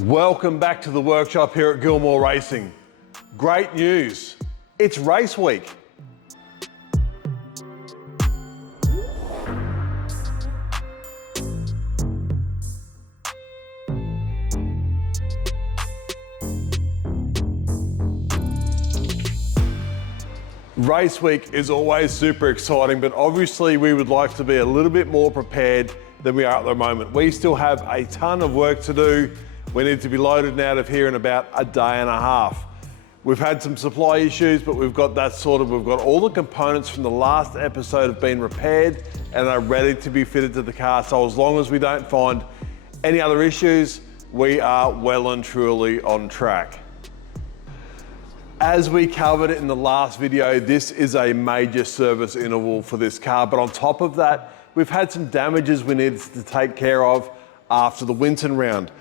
Welcome back to the workshop here at Gilmour Racing. Great news, it's race week. Race week is always super exciting, but obviously we would like to be a little bit more prepared than we are at the moment. We still have a ton of work to do. We need to be loaded and out of here in about a day and a half. We've had some supply issues, but we've got that sorted. We've got all the components from the last episode have been repaired and are ready to be fitted to the car. So as long as we don't find any other issues, we are well and truly on track. As we covered in the last video, this is a major service interval for this car, but on top of that, we've had some damages we needed to take care of after the Winton round.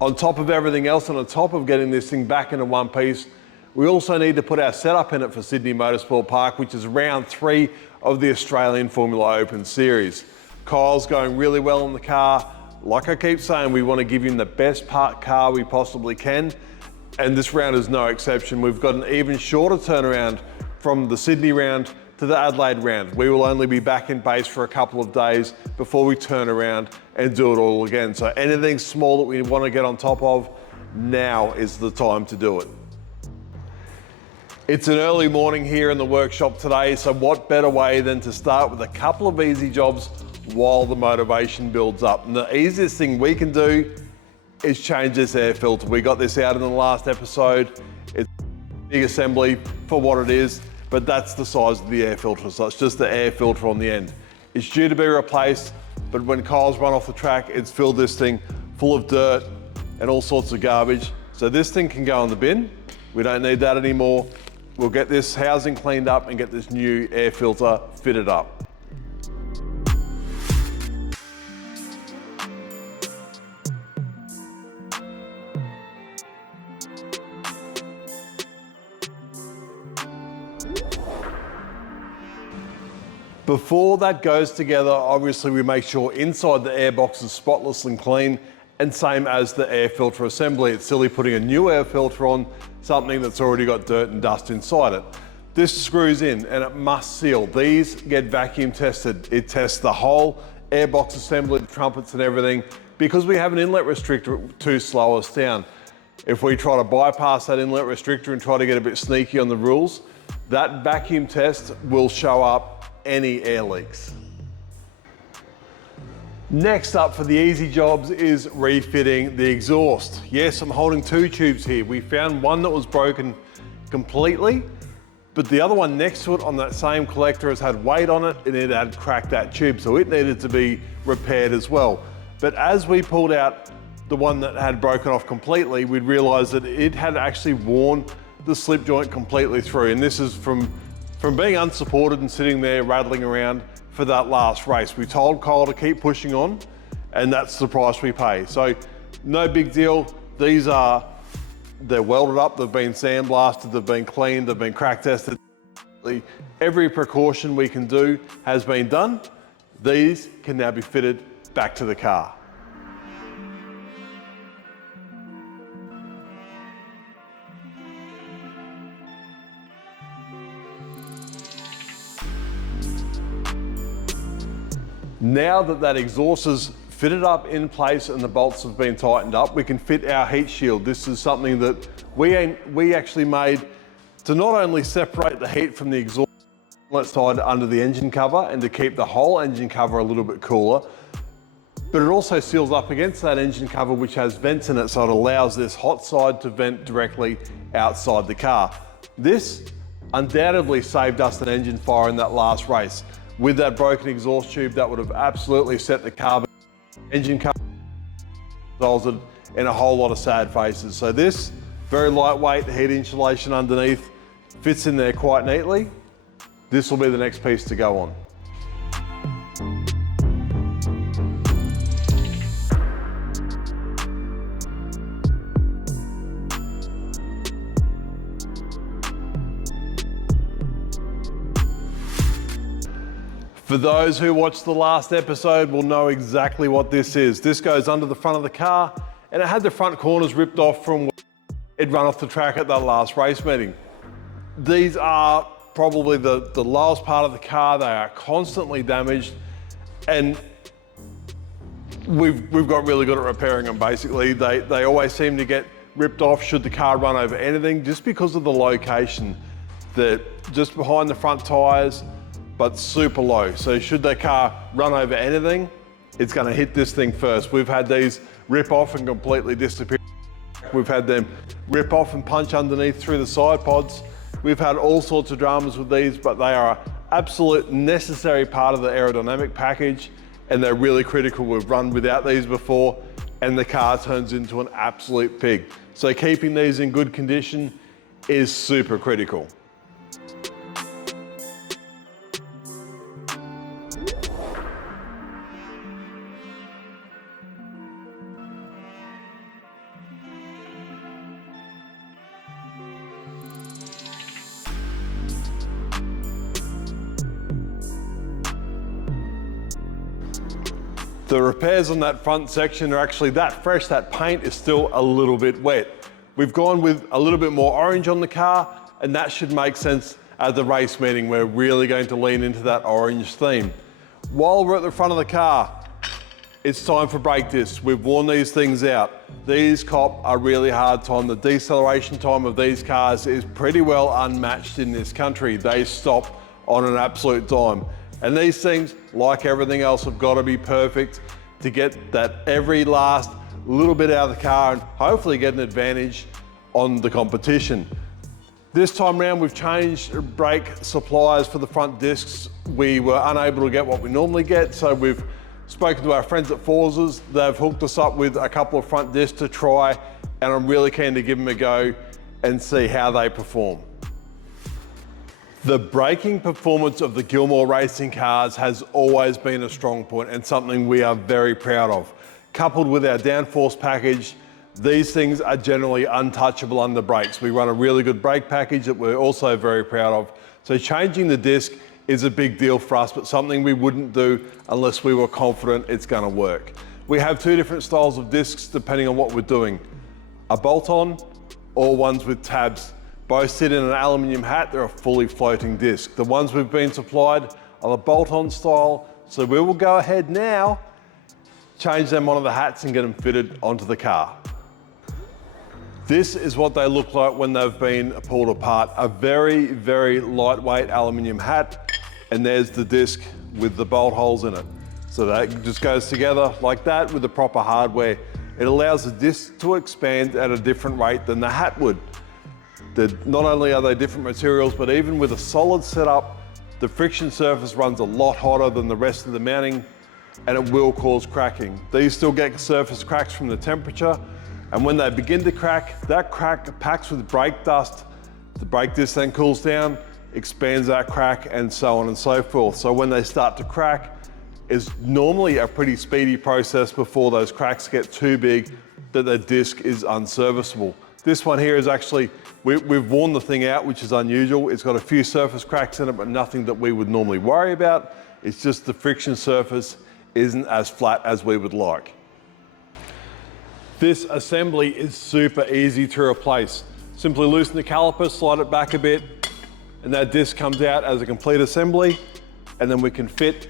On top of everything else, and on top of getting this thing back into one piece, we also need to put our setup in it for Sydney Motorsport Park, which is round 3 of the Australian Formula Open Series. Kyle's going really well in the car. Like I keep saying, we want to give him the best car we possibly can, and this round is no exception. We've got an even shorter turnaround from the Sydney round to the Adelaide round. We will only be back in base for a couple of days before we turn around and do it all again. So anything small that we want to get on top of, now is the time to do it. It's an early morning here in the workshop today, so what better way than to start with a couple of easy jobs while the motivation builds up. And the easiest thing we can do is change this air filter. We got this out in the last episode. It's a big assembly for what it is, but that's the size of the air filter, so it's just the air filter on the end. It's due to be replaced, but when Kyle's run off the track, it's filled this thing full of dirt and all sorts of garbage. So this thing can go in the bin. We don't need that anymore. We'll get this housing cleaned up and get this new air filter fitted up. Before that goes together, obviously we make sure inside the airbox is spotless and clean, and same as the air filter assembly. It's silly putting a new air filter on something that's already got dirt and dust inside it. This screws in and it must seal. These get vacuum tested. It tests the whole airbox assembly, the trumpets and everything, because we have an inlet restrictor to slow us down. If we try to bypass that inlet restrictor and try to get a bit sneaky on the rules, that vacuum test will show up any air leaks. Next up for the easy jobs is refitting the exhaust. Yes, I'm holding 2 tubes here. We found one that was broken completely, but the other one next to it on that same collector has had weight on it and it had cracked that tube, so it needed to be repaired as well. But as we pulled out the one that had broken off completely, we'd realized that it had actually worn the slip joint completely through, and this is from being unsupported and sitting there rattling around for that last race. We told Kyle to keep pushing on, and that's the price we pay. So no big deal. They're welded up, they've been sandblasted, they've been cleaned, they've been crack tested. Every precaution we can do has been done. These can now be fitted back to the car. Now that that exhaust is fitted up in place and the bolts have been tightened up, we can fit our heat shield. This is something that we actually made to not only separate the heat from the exhaust side under the engine cover and to keep the whole engine cover a little bit cooler, but it also seals up against that engine cover which has vents in it, so it allows this hot side to vent directly outside the car. This undoubtedly saved us an engine fire in that last race. With that broken exhaust tube, that would have absolutely set the car engine cover, resulted in a whole lot of sad faces. So this, very lightweight, heat insulation underneath, fits in there quite neatly. This will be the next piece to go on. For those who watched the last episode will know exactly what this is. This goes under the front of the car and it had the front corners ripped off from it run off the track at the last race meeting. These are probably the lowest part of the car. They are constantly damaged, and we've got really good at repairing them. Basically, they always seem to get ripped off should the car run over anything, just because of the location. They're just behind the front tyres, but super low. So should the car run over anything, it's going to hit this thing first. We've had these rip off and completely disappear. We've had them rip off and punch underneath through the side pods. We've had all sorts of dramas with these, but they are an absolute necessary part of the aerodynamic package, and they're really critical. We've run without these before, and the car turns into an absolute pig. So keeping these in good condition is super critical. The repairs on that front section are actually that fresh. That paint is still a little bit wet. We've gone with a little bit more orange on the car, and that should make sense at the race meeting. We're really going to lean into that orange theme. While we're at the front of the car, it's time for brake discs. We've worn these things out. These cop a really hard time. The deceleration time of these cars is pretty well unmatched in this country. They stop on an absolute dime. And these things, like everything else, have got to be perfect to get that every last little bit out of the car and hopefully get an advantage on the competition. This time around, we've changed brake suppliers for the front discs. We were unable to get what we normally get, so we've spoken to our friends at Forza's. They've hooked us up with a couple of front discs to try, and I'm really keen to give them a go and see how they perform. The braking performance of the Gilmour Racing cars has always been a strong point and something we are very proud of. Coupled with our downforce package, these things are generally untouchable under brakes. We run a really good brake package that we're also very proud of. So changing the disc is a big deal for us, but something we wouldn't do unless we were confident it's going to work. We have two different styles of discs depending on what we're doing. A bolt-on or ones with tabs. Both sit in an aluminium hat. They're a fully floating disc. The ones we've been supplied are the bolt-on style, so we will go ahead now, change them onto the hats and get them fitted onto the car. This is what they look like when they've been pulled apart. A very, very lightweight aluminium hat, and there's the disc with the bolt holes in it. So that just goes together like that with the proper hardware. It allows the disc to expand at a different rate than the hat would. Not only are they different materials, but even with a solid setup, the friction surface runs a lot hotter than the rest of the mounting, and it will cause cracking. These still get surface cracks from the temperature, and when they begin to crack, that crack packs with brake dust. The brake disc then cools down, expands that crack, and so on and so forth. So when they start to crack, it's normally a pretty speedy process before those cracks get too big that the disc is unserviceable. This one here is actually, we've worn the thing out, which is unusual. It's got a few surface cracks in it, but nothing that we would normally worry about. It's just the friction surface isn't as flat as we would like. This assembly is super easy to replace. Simply loosen the caliper, slide it back a bit, and that disc comes out as a complete assembly, and then we can fit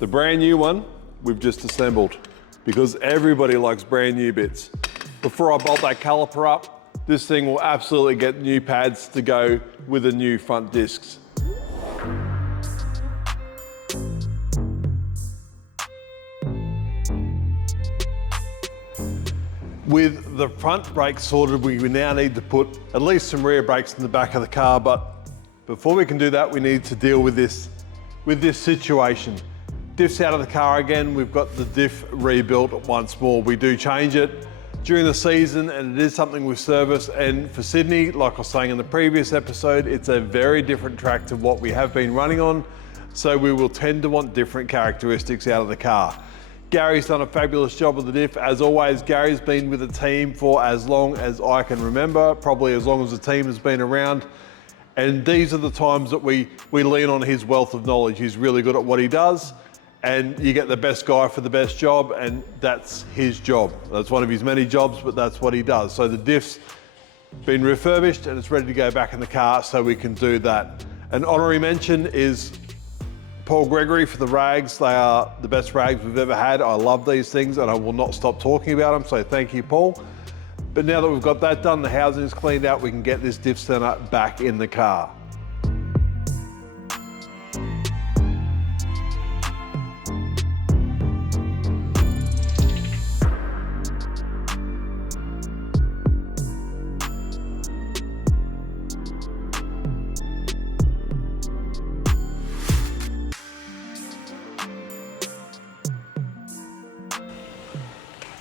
the brand new one we've just assembled, because everybody likes brand new bits. Before I bolt that caliper up, this thing will absolutely get new pads to go with the new front discs. With the front brakes sorted, we now need to put at least some rear brakes in the back of the car, but before we can do that, we need to deal with this situation. Diff's out of the car again. We've got the diff rebuilt once more. We do change it during the season, and it is something we service. And for Sydney, like I was saying in the previous episode, it's a very different track to what we have been running on. So we will tend to want different characteristics out of the car. Gary's done a fabulous job with the diff. As always, Gary's been with the team for as long as I can remember, probably as long as the team has been around. And these are the times that we lean on his wealth of knowledge. He's really good at what he does. and you get the best guy for the best job, and that's his job. That's one of his many jobs, but that's what he does. So the diff's been refurbished and it's ready to go back in the car, so we can do that. An honorary mention is Paul Gregory for the rags. They are the best rags we've ever had. I love these things and I will not stop talking about them, so thank you, Paul. But now that we've got that done, the housing is cleaned out, we can get this diff center back in the car.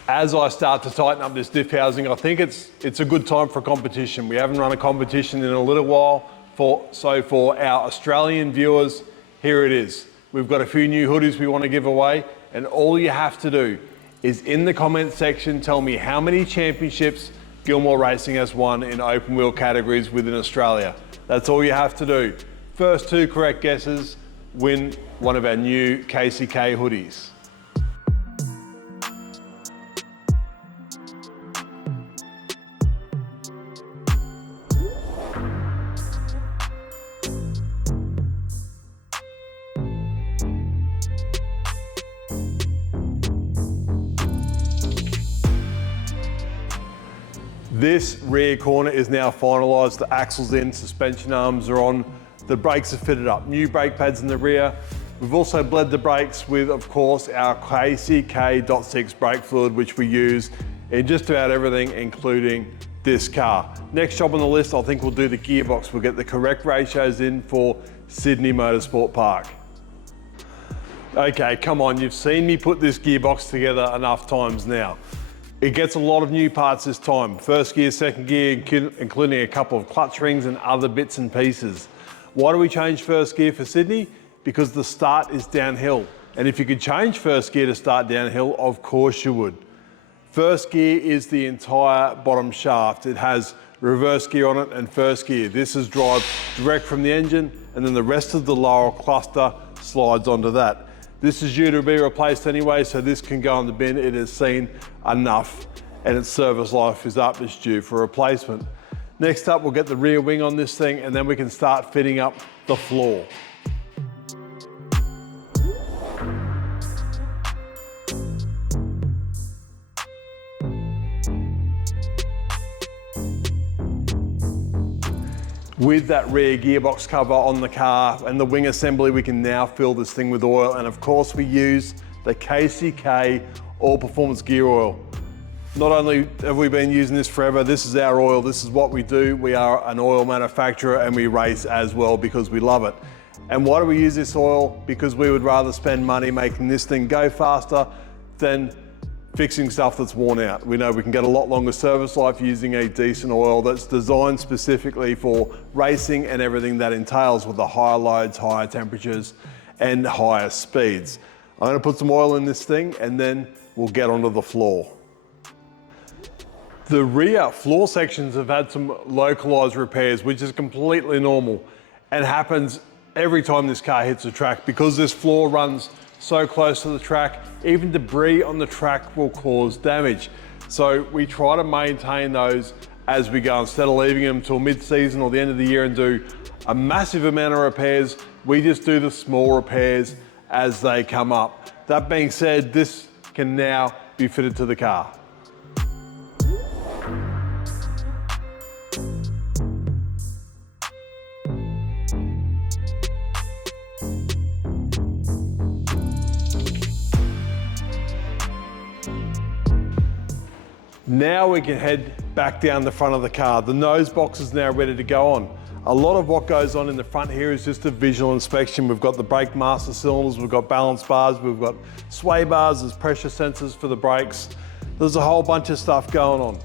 As I start to tighten up this diff housing, I think it's a good time for a competition. We haven't run a competition in a little while, so for our Australian viewers, here it is. We've got a few new hoodies we want to give away, and all you have to do is in the comment section tell me how many championships Gilmour Racing has won in open wheel categories within Australia. That's all you have to do. First 2 correct guesses win one of our new KCK hoodies. This rear corner is now finalised. The axle's in, suspension arms are on, the brakes are fitted up. New brake pads in the rear. We've also bled the brakes with, of course, our KCK.6 brake fluid, which we use in just about everything, including this car. Next job on the list, I think we'll do the gearbox. We'll get the correct ratios in for Sydney Motorsport Park. Okay, come on, you've seen me put this gearbox together enough times now. It gets a lot of new parts this time. First gear, second gear, including a couple of clutch rings and other bits and pieces. Why do we change first gear for Sydney? Because the start is downhill. And if you could change first gear to start downhill, of course you would. First gear is the entire bottom shaft. It has reverse gear on it and first gear. This is drive direct from the engine, and then the rest of the lower cluster slides onto that. This is due to be replaced anyway, so this can go in the bin. It has seen enough and its service life is up. It's due for replacement. Next up, we'll get the rear wing on this thing, and then we can start fitting up the floor. With that rear gearbox cover on the car and the wing assembly, we can now fill this thing with oil. And of course we use the KCK All Performance Gear Oil. Not only have we been using this forever, this is our oil, this is what we do. We are an oil manufacturer and we race as well because we love it. And why do we use this oil? Because we would rather spend money making this thing go faster than fixing stuff that's worn out. We know we can get a lot longer service life using a decent oil that's designed specifically for racing and everything that entails with the higher loads, higher temperatures, and higher speeds. I'm gonna put some oil in this thing and then we'll get onto the floor. The rear floor sections have had some localized repairs, which is completely normal and happens every time this car hits the track. Because this floor runs so close to the track, even debris on the track will cause damage. So we try to maintain those as we go. Instead of leaving them till mid-season or the end of the year and do a massive amount of repairs, we just do the small repairs as they come up. That being said, this can now be fitted to the car. Now we can head back down the front of the car. The nose box is now ready to go on. A lot of what goes on in the front here is just a visual inspection. We've got the brake master cylinders, we've got balance bars, we've got sway bars, there's pressure sensors for the brakes. There's a whole bunch of stuff going on.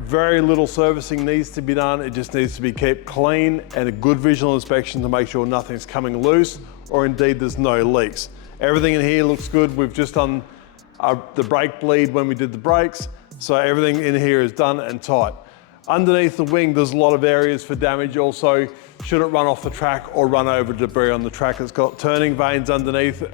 Very little servicing needs to be done. It just needs to be kept clean and a good visual inspection to make sure nothing's coming loose or indeed there's no leaks. Everything in here looks good. We've just done the brake bleed when we did the brakes. So everything in here is done and tight. Underneath the wing, there's a lot of areas for damage also. Should it run off the track or run over debris on the track? It's got turning vanes underneath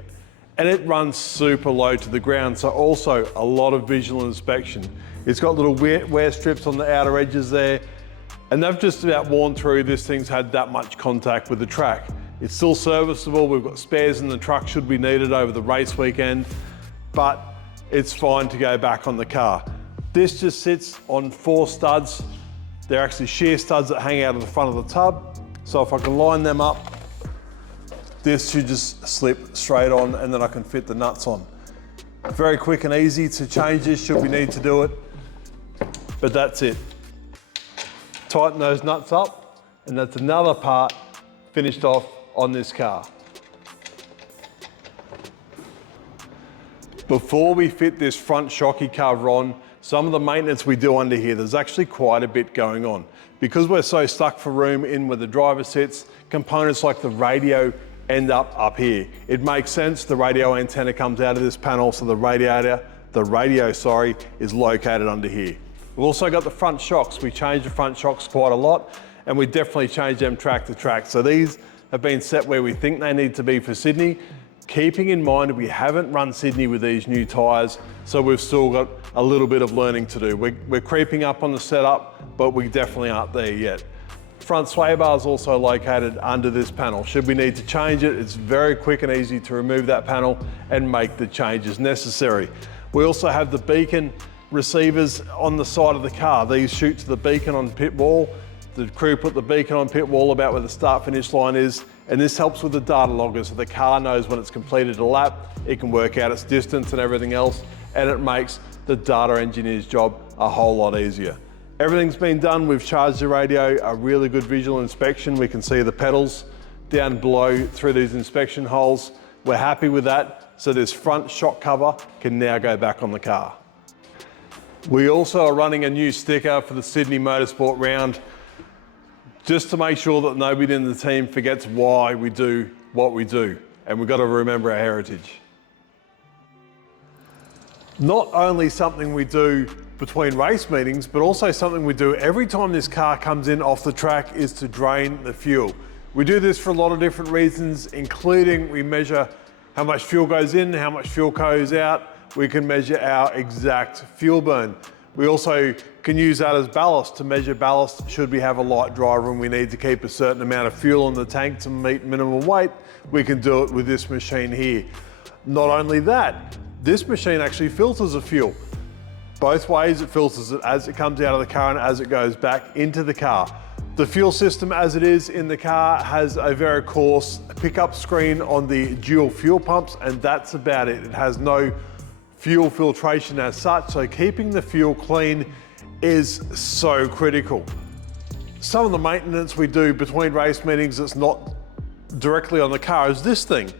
and it runs super low to the ground, so also a lot of visual inspection. It's got little wear strips on the outer edges there, and they've just about worn through. This thing's had that much contact with the track. It's still serviceable. We've got spares in the truck should be needed over the race weekend, but it's fine to go back on the car. This just sits on 4 studs. They're actually shear studs that hang out of the front of the tub. So if I can line them up, this should just slip straight on, and then I can fit the nuts on. Very quick and easy to change this should we need to do it, but that's it. Tighten those nuts up, and that's another part finished off on this car. Before we fit this front shocky cover on, some of the maintenance we do under here, there's actually quite a bit going on. Because we're so stuck for room in where the driver sits, components like the radio end up here. It makes sense, the radio antenna comes out of this panel, so the radio, is located under here. We've also got the front shocks. We change the front shocks quite a lot, and we definitely change them track to track. So these have been set where we think they need to be for Sydney, keeping in mind we haven't run Sydney with these new tyres, so we've still got a little bit of learning to do. We're creeping up on the setup, but we definitely aren't there yet. Front sway bar is also located under this panel. Should we need to change it, it's very quick and easy to remove that panel and make the changes necessary. We also have the beacon receivers on the side of the car. These shoot to the beacon on pit wall. The crew put the beacon on pit wall about where the start finish line is, and this helps with the data logger, so the car knows when it's completed a lap, it can work out its distance and everything else, and it makes the data engineer's job a whole lot easier. Everything's been done. We've charged the radio, a really good visual inspection. We can see the pedals down below through these inspection holes. We're happy with that, so this front shock cover can now go back on the car. We also are running a new sticker for the Sydney Motorsport round, just to make sure that nobody in the team forgets why we do what we do, and we've got to remember our heritage. Not only something we do between race meetings, but also something we do every time this car comes in off the track is to drain the fuel. We do this for a lot of different reasons, including we measure how much fuel goes in, how much fuel goes out. We can measure our exact fuel burn. We also can use that as ballast to measure ballast should we have a light driver and we need to keep a certain amount of fuel in the tank to meet minimum weight. We can do it with this machine here. Not only that, this machine actually filters the fuel. Both ways, it filters it as it comes out of the car and as it goes back into the car. The fuel system as it is in the car has a very coarse pickup screen on the dual fuel pumps, and that's about it. It has no fuel filtration as such, so keeping the fuel clean is so critical. Some of the maintenance we do between race meetings that's not directly on the car is this thing.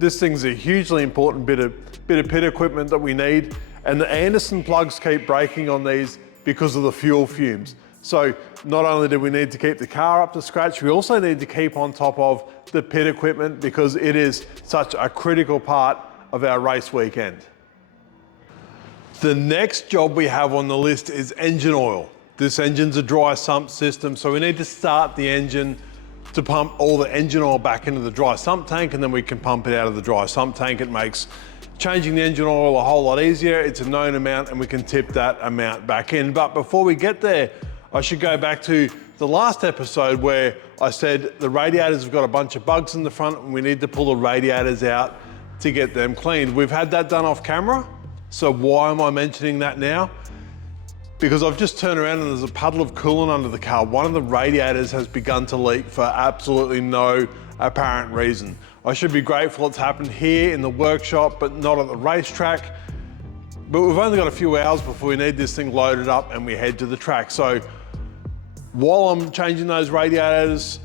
This thing's a hugely important bit of pit equipment that we need, and the Anderson plugs keep breaking on these because of the fuel fumes. So not only do we need to keep the car up to scratch, we also need to keep on top of the pit equipment because it is such a critical part of our race weekend. The next job we have on the list is engine oil. This engine's a dry sump system, so we need to start the engine to pump all the engine oil back into the dry sump tank, and then we can pump it out of the dry sump tank. It makes changing the engine oil a whole lot easier. It's a known amount and we can tip that amount back in. But before we get there, I should go back to the last episode where I said the radiators have got a bunch of bugs in the front and we need to pull the radiators out to get them cleaned. We've had that done off camera. So why am I mentioning that now? Because I've just turned around and there's a puddle of coolant under the car. One of the radiators has begun to leak for absolutely no apparent reason. I should be grateful it's happened here in the workshop, but not at the racetrack. But we've only got a few hours before we need this thing loaded up and we head to the track. So while I'm changing those radiators,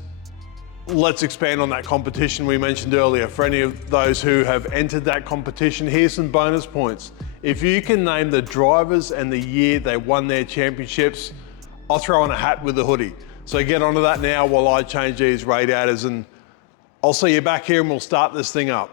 let's expand on that competition we mentioned earlier. For any of those who have entered that competition, here's some bonus points. If you can name the drivers and the year they won their championships, I'll throw in a hat with the hoodie. So get onto that now while I change these radiators, and I'll see you back here and we'll start this thing up.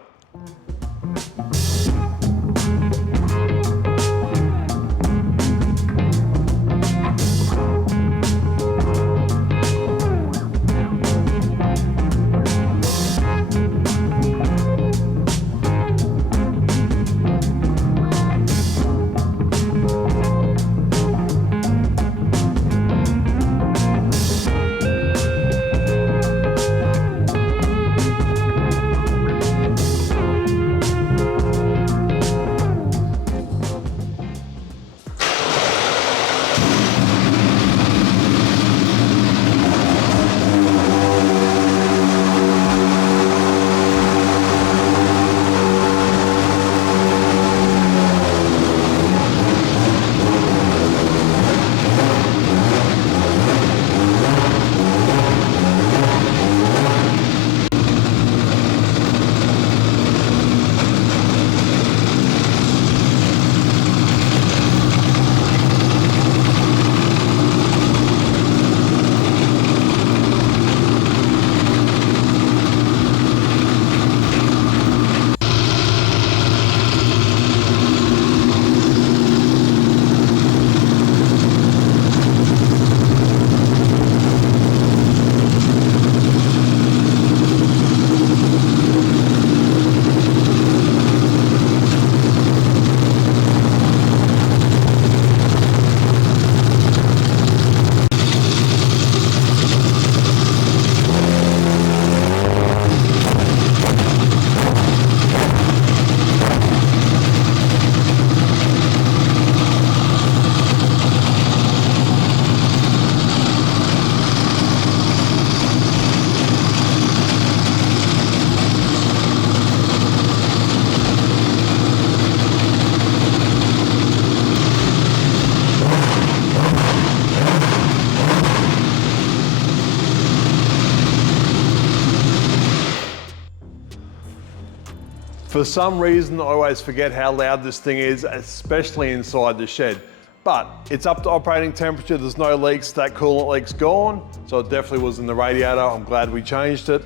For some reason, I always forget how loud this thing is, especially inside the shed. But it's up to operating temperature, there's no leaks, that coolant leak's gone, so it definitely was in the radiator. I'm glad we changed it.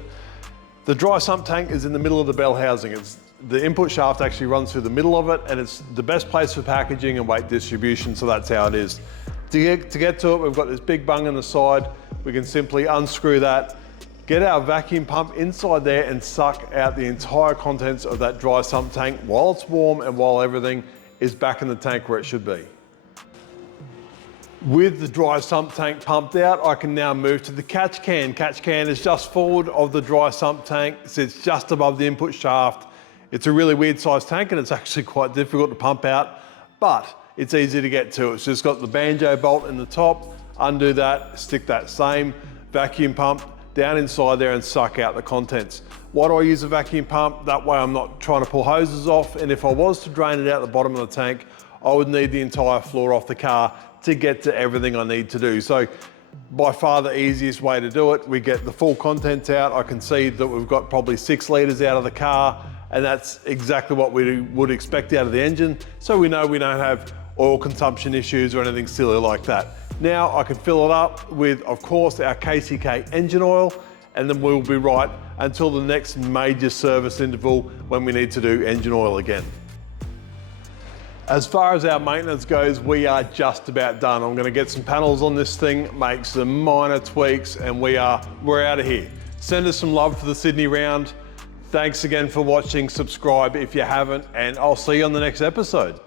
The dry sump tank is in the middle of the bell housing. The input shaft actually runs through the middle of it, and it's the best place for packaging and weight distribution, so that's how it is. To get to it, we've got this big bung on the side. We can simply unscrew that, get our vacuum pump inside there and suck out the entire contents of that dry sump tank while it's warm and while everything is back in the tank where it should be. With the dry sump tank pumped out, I can now move to the catch can. Catch can is just forward of the dry sump tank. It sits just above the input shaft. It's a really weird sized tank and it's actually quite difficult to pump out, but it's easy to get to. It's just got the banjo bolt in the top, undo that, stick that same vacuum pump down inside there and suck out the contents. Why do I use a vacuum pump? That way I'm not trying to pull hoses off, and if I was to drain it out the bottom of the tank, I would need the entire floor off the car to get to everything I need to do. So by far the easiest way to do it, we get the full contents out. I can see that we've got probably 6 litres out of the car, and that's exactly what we would expect out of the engine. So we know we don't have oil consumption issues or anything silly like that. Now I can fill it up with, of course, our KCK engine oil, and then we'll be right until the next major service interval when we need to do engine oil again. As far as our maintenance goes, we are just about done. I'm gonna get some panels on this thing, make some minor tweaks, and we're out of here. Send us some love for the Sydney round. Thanks again for watching, subscribe if you haven't, and I'll see you on the next episode.